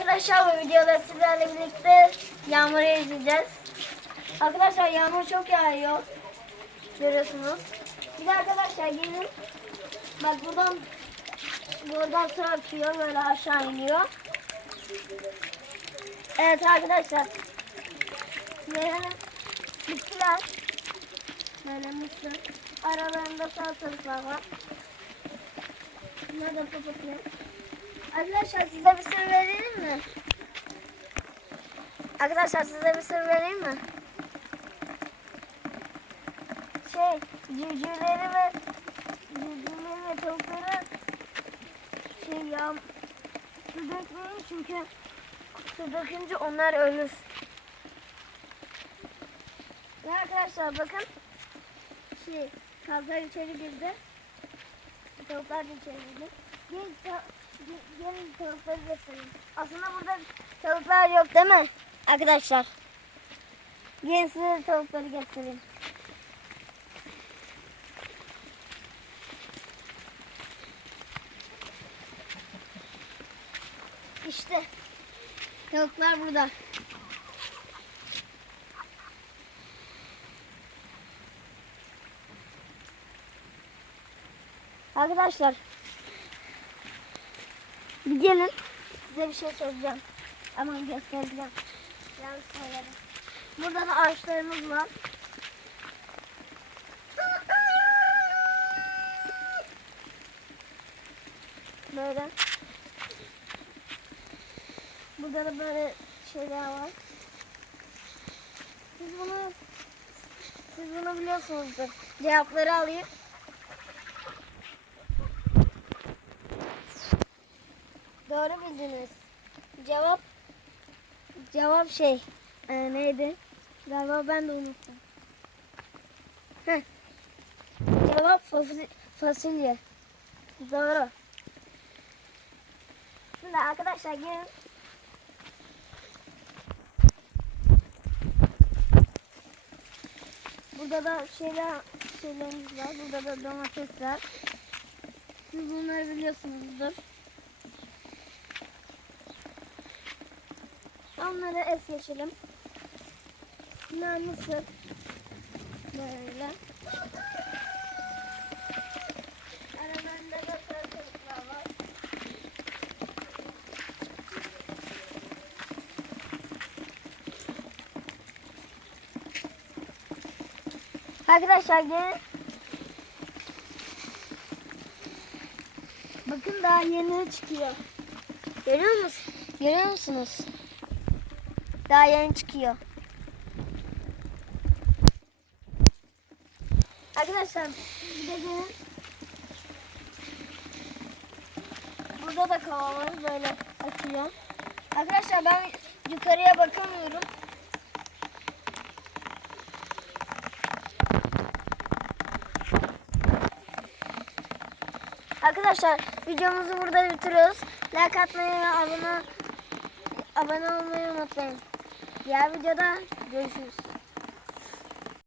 arkadaşlar bu videoda sizlerle birlikte yağmuru izleyeceğiz. Arkadaşlar yağmur çok yağıyor. Görüyorsunuz. Bir de arkadaşlar gelin. Bak buradan buradan su akıyor böyle aşağı iniyor. Evet arkadaşlar. Böyle bitkiler. Böyle mısır. Aralarında salatalıklar var. Bunları da. Arkadaşlar size bir sır vereyim mi? Arkadaşlar size bir sır vereyim mi? Şey, civcivleri ve civcivleri ve tavukları şey ya su dökmeyin çünkü su dökünce onlar ölür. Ve arkadaşlar bakın şey kazlar içeri girdi. Tavuklar da içeri girdi. Ge- gelin tavukları göstereyim. Aslında burada tavuklar yok değil mi? Arkadaşlar. Gelin size tavukları göstereyim. İşte tavuklar burada. Arkadaşlar gelin size bir şey söyleyeceğim. Aman göstereceğim. Yanlış söyledim. Burada da ağaçlarımız var. Böyle. Burada da böyle şeyler var. Siz bunu siz bunu biliyorsunuzdur. Cevapları alayım. Doğru bildiniz. Cevap cevap şey e, neydi? Galiba ben de unuttum. Heh. Cevap fasulye. Doğru. Şimdi arkadaşlar gelin. Burada da şeyler şeylerimiz var. Burada da domatesler. Siz bunları biliyorsunuzdur. Onları es geçelim. Bunlar mısır. Böyle. Arkadaşlar gelin. Bakın daha yeni çıkıyor. Görüyor musunuz? Görüyor musunuz? Daha yeni çıkıyor. Arkadaşlar gelin. Burada da kava var böyle akıyor. Arkadaşlar ben yukarıya bakamıyorum. Arkadaşlar videomuzu burada bitiriyoruz. Like atmayı ve abone abone olmayı unutmayın. Diğer videoda görüşürüz.